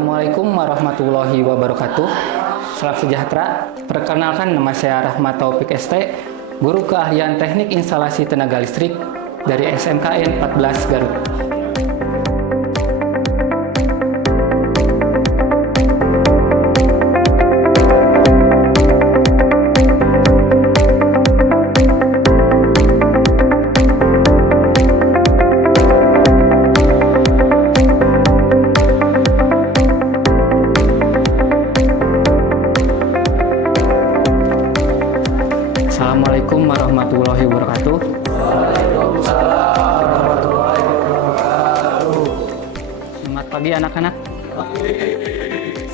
Assalamualaikum warahmatullahi wabarakatuh. Salam sejahtera. Perkenalkan, nama saya Rahmat Taufik ST, Guru Keahlian Teknik Instalasi Tenaga Listrik dari SMKN 14 Garut. Assalamualaikum warahmatullahi wabarakatuh. Selamat pagi anak-anak.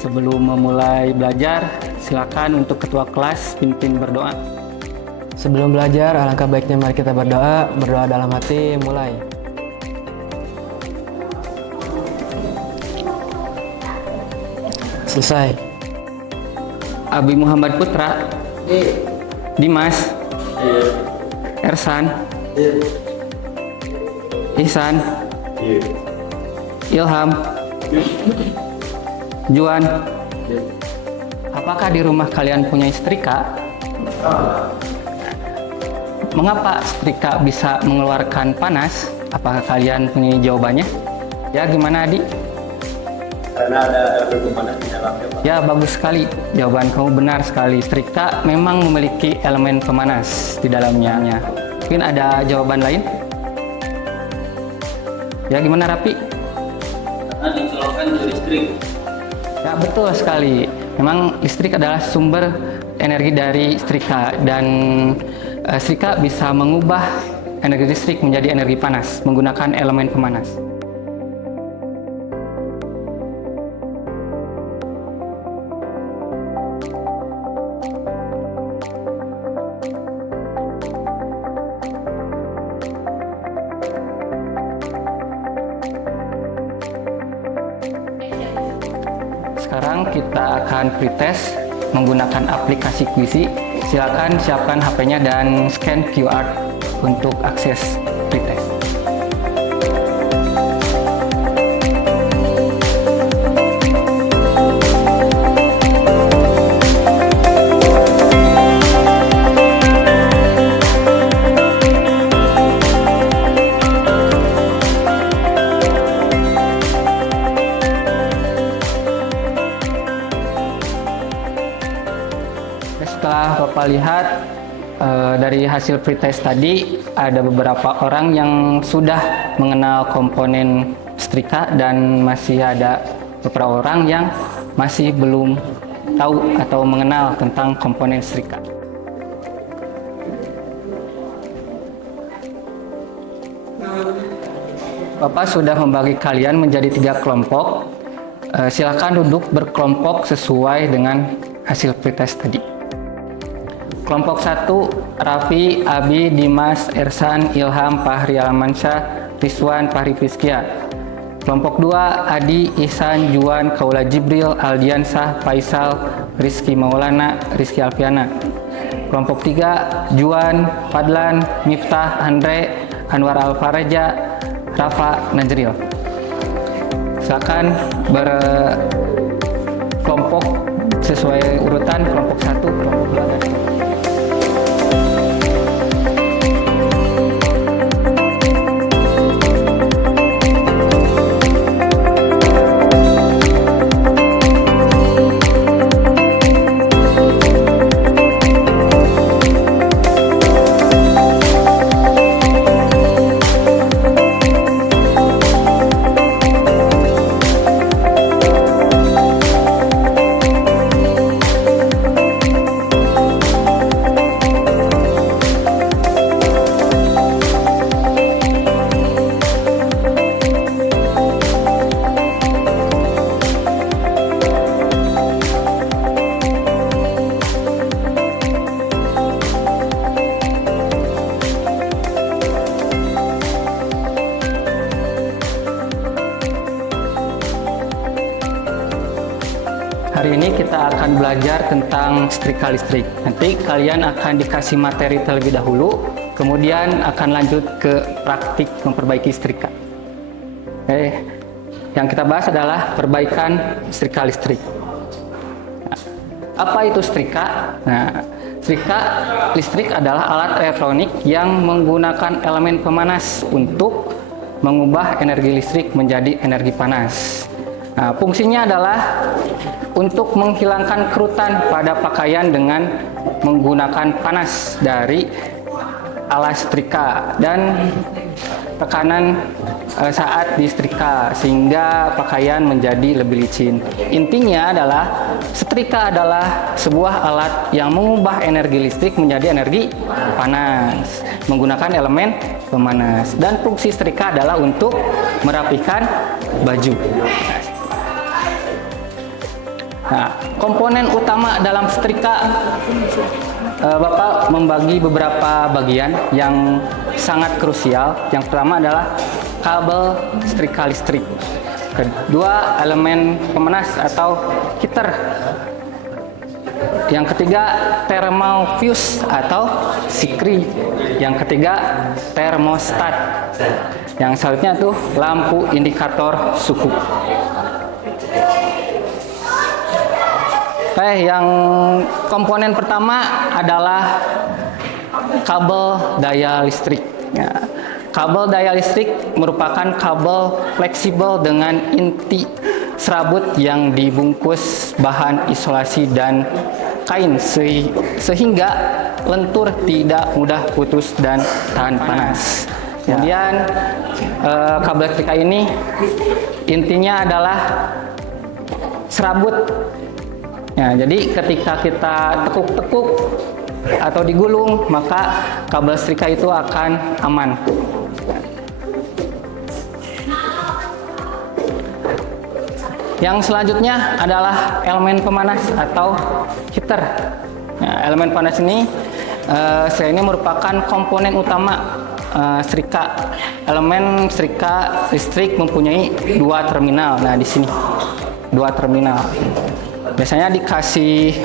Sebelum memulai belajar, silakan untuk ketua kelas pimpin berdoa. Sebelum belajar, alangkah baiknya mari kita berdoa. Berdoa dalam hati, mulai. Selesai. Abi Muhammad Putra, Dimas, Ersan, Ihsan, Ilham, Juan. Apakah di rumah kalian punya setrika? Mengapa setrika bisa mengeluarkan panas? Apakah kalian punya jawabannya? Ya, gimana Adi? Karena ada elemen pemanas di dalamnya, Pak. Ya, bagus sekali. Jawaban kamu benar sekali. Setrika memang memiliki elemen pemanas di dalamnya. Mungkin ada jawaban lain? Ya, gimana Rapi? Karena dicolokkan dari listrik. Ya, betul sekali. Memang listrik adalah sumber energi dari setrika, dan setrika bisa mengubah energi listrik menjadi energi panas menggunakan elemen pemanas. Sekarang kita akan pretest menggunakan aplikasi Quizy. Silakan siapkan HP-nya dan scan QR untuk akses pretest. Setelah Bapak lihat dari hasil pretest tadi, ada beberapa orang yang sudah mengenal komponen setrika dan masih ada beberapa orang yang masih belum tahu atau mengenal tentang komponen setrika. Bapak sudah membagi kalian menjadi 3 kelompok. Silakan duduk berkelompok sesuai dengan hasil pretest tadi. Kelompok 1, Raffi, Abi, Dimas, Ersan, Ilham, Fahri Almansyah, Rizwan, Fahri Fizkia. Kelompok 2, Adi, Ihsan, Juan, Kaula Jibril, Aldiansah, Faisal, Rizky Maulana, Rizky Alfiana. Kelompok 3, Juan, Fadlan, Miftah, Andre, Anwar Alfareja, Rafa, Najril. Silakan berkelompok sesuai urutan kelompok 1, kelompok 2, dan hari ini kita akan belajar tentang setrika listrik. Nanti kalian akan dikasih materi terlebih dahulu, kemudian akan lanjut ke praktik memperbaiki setrika. yang kita bahas adalah perbaikan setrika listrik. Nah, apa itu setrika? Nah, setrika listrik adalah alat elektronik yang menggunakan elemen pemanas untuk mengubah energi listrik menjadi energi panas. Nah, fungsinya adalah untuk menghilangkan kerutan pada pakaian dengan menggunakan panas dari alas setrika dan tekanan saat disetrika sehingga pakaian menjadi lebih licin. Intinya adalah setrika adalah sebuah alat yang mengubah energi listrik menjadi energi panas menggunakan elemen pemanas, dan fungsi setrika adalah untuk merapikan baju. Nah, komponen utama dalam setrika, Bapak membagi beberapa bagian yang sangat krusial. Yang pertama adalah kabel setrika listrik. Kedua, elemen pemanas atau heater. Yang ketiga, thermal fuse atau sikri. Yang ketiga, termostat. Yang selanjutnya tuh lampu indikator suhu. Yang komponen pertama adalah kabel daya listrik. Ya, kabel daya listrik merupakan kabel fleksibel dengan inti serabut yang dibungkus bahan isolasi dan kain sehingga lentur tidak mudah putus dan tahan panas. Kemudian kabel listrik ini intinya adalah serabut. Ya, jadi ketika kita tekuk-tekuk atau digulung, maka kabel setrika itu akan aman. Yang selanjutnya adalah elemen pemanas atau heater. Nah, elemen panas ini merupakan komponen utama setrika. Elemen setrika listrik mempunyai dua terminal. Nah, di sini dua terminal. Biasanya dikasih,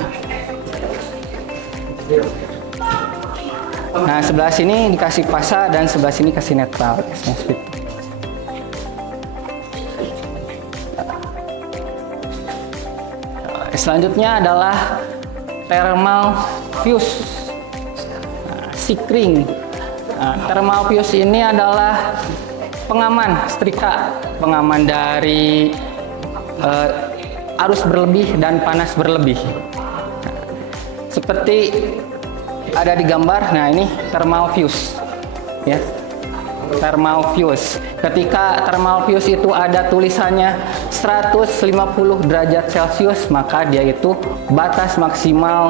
nah sebelah sini dikasih pasa dan sebelah sini kasih netral. Selanjutnya adalah thermal fuse, sikring. Thermal fuse ini adalah pengaman setrika, pengaman dari arus berlebih dan panas berlebih. Seperti ada di gambar, nah ini thermal fuse, ya, thermal fuse. Ketika thermal fuse itu ada tulisannya 150 derajat Celcius, maka dia itu batas maksimal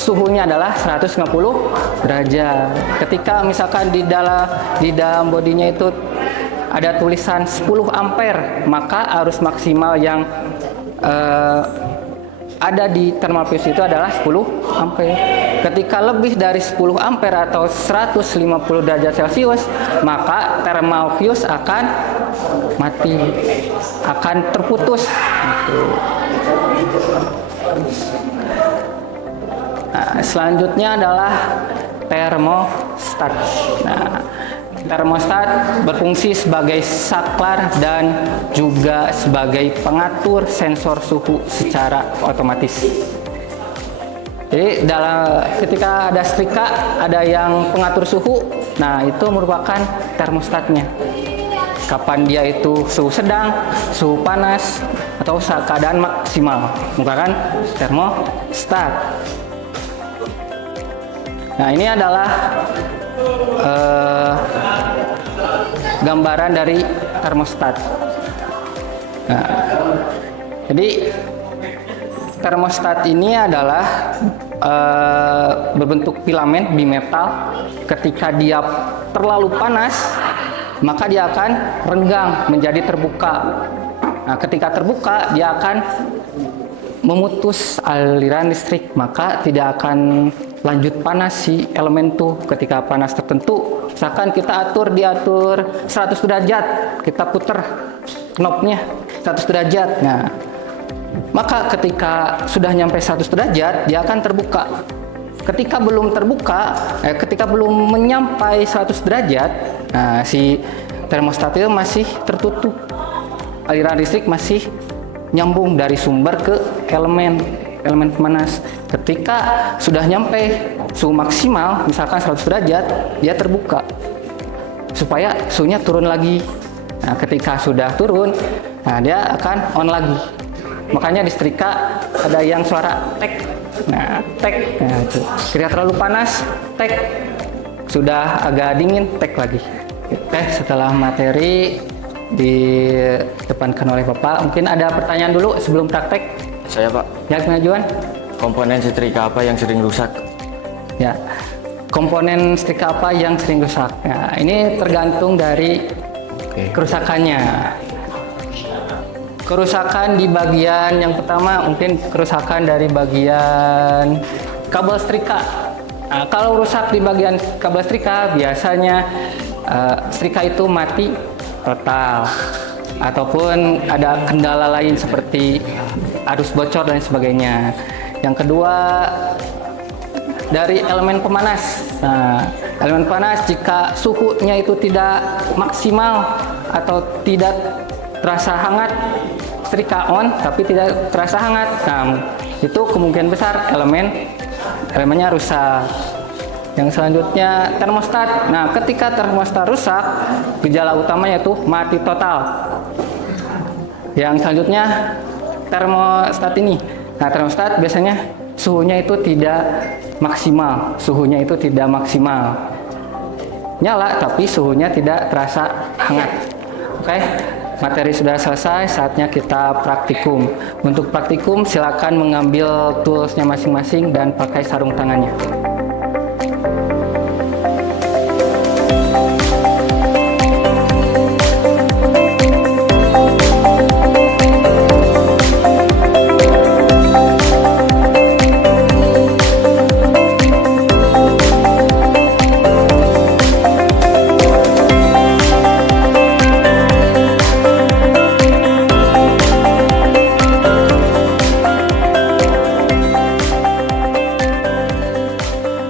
suhunya adalah 150 derajat. Ketika misalkan di dalam bodinya itu ada tulisan 10 ampere, maka arus maksimal yang ada di thermal fuse itu adalah 10 ampere. Ketika lebih dari 10 ampere atau 150 derajat Celcius, maka thermal fuse akan mati, akan terputus. Nah, selanjutnya adalah termostat. Nah, termostat berfungsi sebagai saklar dan juga sebagai pengatur sensor suhu secara otomatis. Jadi ketika ada setrika, ada yang pengatur suhu, nah itu merupakan termostatnya. Kapan dia itu suhu sedang, suhu panas, atau keadaan maksimal, menggunakan termostat. Nah, ini adalah gambaran dari termostat. Nah, jadi termostat ini adalah berbentuk filamen bimetal. Ketika dia terlalu panas, maka dia akan renggang menjadi terbuka. Nah, ketika terbuka, dia akan memutus aliran listrik, maka tidak akan lanjut panas si elemen tuh. Ketika panas tertentu, misalkan kita diatur 100 derajat, kita puter knobnya 100 derajat. Nah, maka ketika sudah nyampe 100 derajat, dia akan terbuka. Ketika belum terbuka, ketika belum menyampai 100 derajat, nah si termostat itu masih tertutup. aliran listrik masih nyambung dari sumber ke elemen pemanas. Ketika sudah nyampe suhu maksimal, misalkan 100 derajat, dia terbuka supaya suhunya turun lagi. Nah, ketika sudah turun, nah dia akan on lagi. Makanya di setrika ada yang suara tek. Nah, tek. Nah, itu. Ketika terlalu panas, tek. Sudah agak dingin, tek lagi. Oke, setelah materi didepankan oleh Bapak, mungkin ada pertanyaan dulu sebelum praktek? Saya Pak, Ya, pengajuan? komponen setrika apa yang sering rusak? Ya, komponen setrika apa yang sering rusak? Nah, ini tergantung dari kerusakannya. Kerusakan di bagian yang pertama mungkin kerusakan dari bagian kabel setrika. Nah, kalau rusak di bagian kabel setrika, biasanya setrika itu mati total, ataupun ada kendala lain seperti arus bocor dan sebagainya. Yang kedua, dari elemen pemanas. Nah, elemen panas jika suhunya itu tidak maksimal atau tidak terasa hangat, setrika on tapi tidak terasa hangat. Nah, itu kemungkinan besar elemennya rusak. Yang selanjutnya termostat. Nah, ketika termostat rusak, gejala utamanya itu mati total. Yang selanjutnya termostat ini. Nah, termostat biasanya suhunya itu tidak maksimal. Nyala tapi suhunya tidak terasa hangat. Oke, materi sudah selesai, saatnya kita praktikum. Untuk praktikum silakan mengambil toolsnya masing-masing dan pakai sarung tangannya.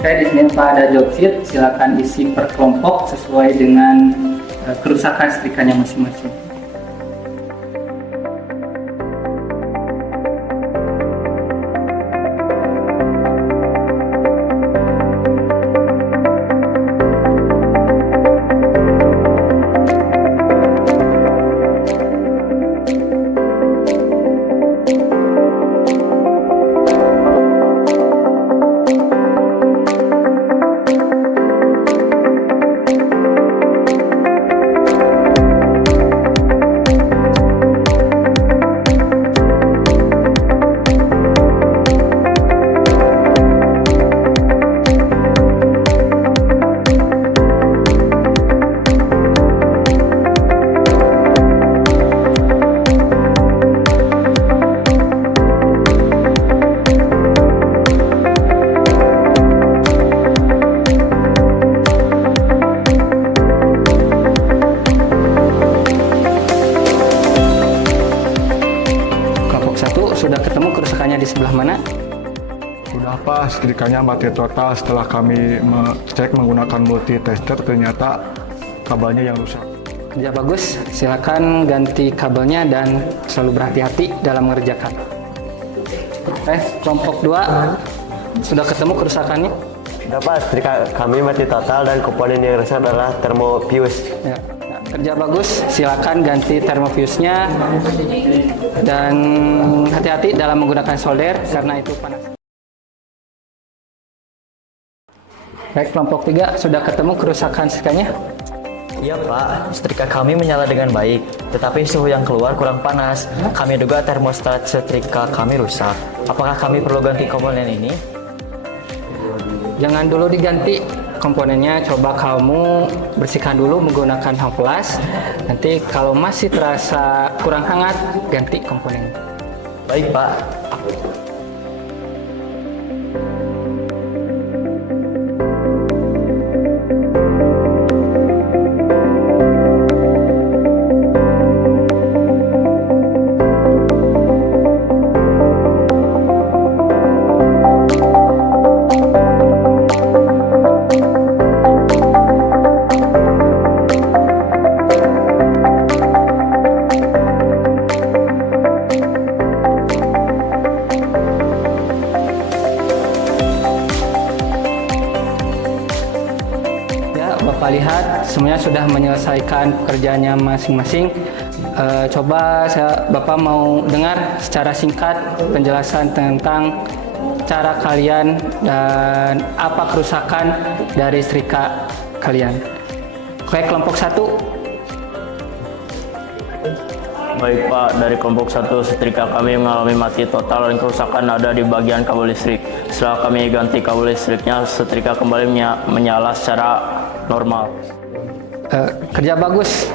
Oke, di sini Pak ada job sheet, silakan isi per kelompok sesuai dengan kerusakan setrikanya masing-masing. Sudah ketemu kerusakannya di sebelah mana? Sudah Pak, setrikanya mati total. Setelah kami cek menggunakan multitester, ternyata kabelnya yang rusak. Ya bagus, silakan ganti kabelnya dan selalu berhati-hati dalam mengerjakan. Oke, kelompok 2 sudah ketemu kerusakannya? Sudah Pak, setrika kami mati total dan komponen yang rusak adalah termofuse. Ya, kerja bagus, silakan ganti termofuse-nya dan hati-hati dalam menggunakan solder karena itu panas. Baik, kelompok 3 sudah ketemu kerusakan setrikanya? Iya Pak, setrika kami menyala dengan baik, tetapi suhu yang keluar kurang panas. Kami duga termostat setrika kami rusak. Apakah kami perlu ganti komponen ini? Jangan dulu diganti komponennya, coba kamu bersihkan dulu menggunakan amplas. Nanti kalau masih terasa kurang hangat, ganti komponen. Baik Pak. Bapak lihat semuanya sudah menyelesaikan pekerjaannya masing-masing. Coba Bapak mau dengar secara singkat penjelasan tentang cara kalian dan apa kerusakan dari setrika kalian. Oke, kelompok 1. Baik Pak, dari kelompok 1 setrika kami mengalami mati total dan kerusakan ada di bagian kabel listrik. Setelah kami ganti kabel listriknya, setrika kembali menyala secara normal. Kerja bagus.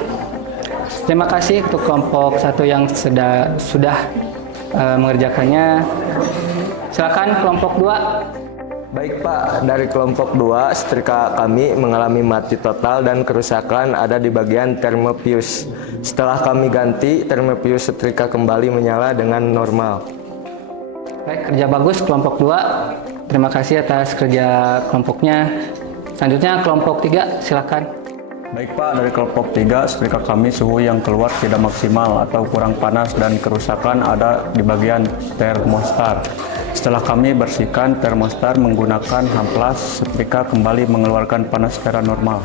Terima kasih untuk kelompok 1 yang sudah mengerjakannya. Silakan kelompok 2. Baik Pak, dari kelompok 2, setrika kami mengalami mati total dan kerusakan ada di bagian termopius. Setelah kami ganti, termopius setrika kembali menyala dengan normal. Baik, kerja bagus kelompok 2. Terima kasih atas kerja kelompoknya. Selanjutnya kelompok 3, silakan. Baik Pak, dari kelompok 3, setrika kami suhu yang keluar tidak maksimal atau kurang panas dan kerusakan ada di bagian termostat. Setelah kami bersihkan termostat menggunakan amplas, setrika kembali mengeluarkan panas secara normal.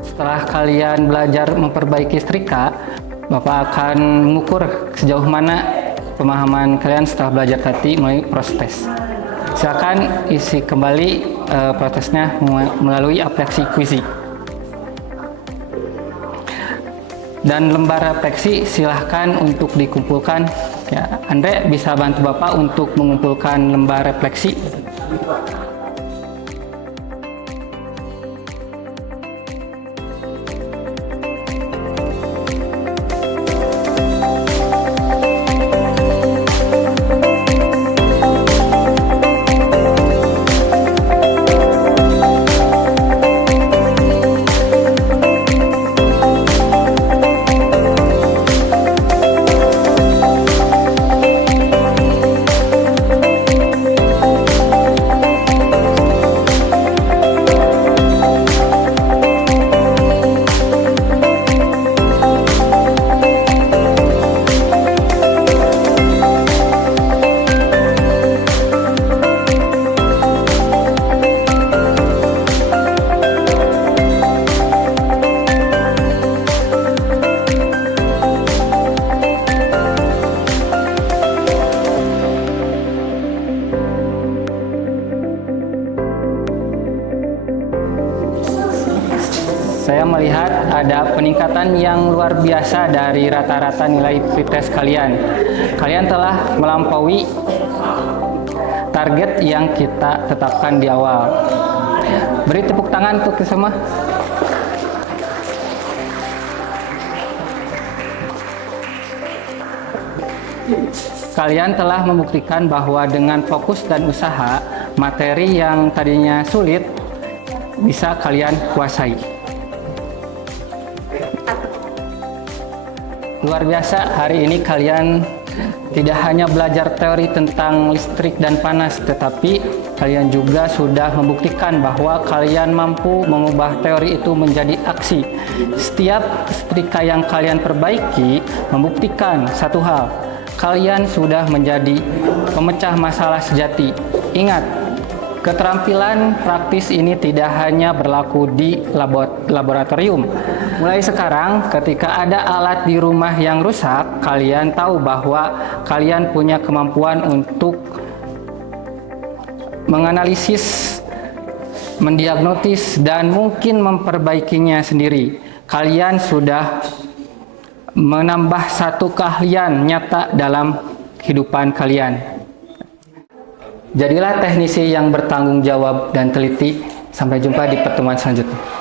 Setelah kalian belajar memperbaiki setrika, Bapak akan mengukur sejauh mana pemahaman kalian setelah belajar tadi melalui proses tes. Silakan isi kembali prosesnya melalui aplikasi Quizy. Dan lembar refleksi silahkan untuk dikumpulkan. Ya, Andre bisa bantu Bapak untuk mengumpulkan lembar refleksi. Saya melihat ada peningkatan yang luar biasa dari rata-rata nilai pretest kalian. Kalian telah melampaui target yang kita tetapkan di awal. Beri tepuk tangan untuk semua. Kalian telah membuktikan bahwa dengan fokus dan usaha, materi yang tadinya sulit bisa kalian kuasai. Luar biasa, hari ini kalian tidak hanya belajar teori tentang listrik dan panas, tetapi kalian juga sudah membuktikan bahwa kalian mampu mengubah teori itu menjadi aksi. Setiap setrika yang kalian perbaiki membuktikan satu hal, kalian sudah menjadi pemecah masalah sejati. Ingat, keterampilan praktis ini tidak hanya berlaku di laboratorium. Mulai sekarang, ketika ada alat di rumah yang rusak, kalian tahu bahwa kalian punya kemampuan untuk menganalisis, mendiagnosis, dan mungkin memperbaikinya sendiri. Kalian sudah menambah satu keahlian nyata dalam kehidupan kalian. Jadilah teknisi yang bertanggung jawab dan teliti. Sampai jumpa di pertemuan selanjutnya.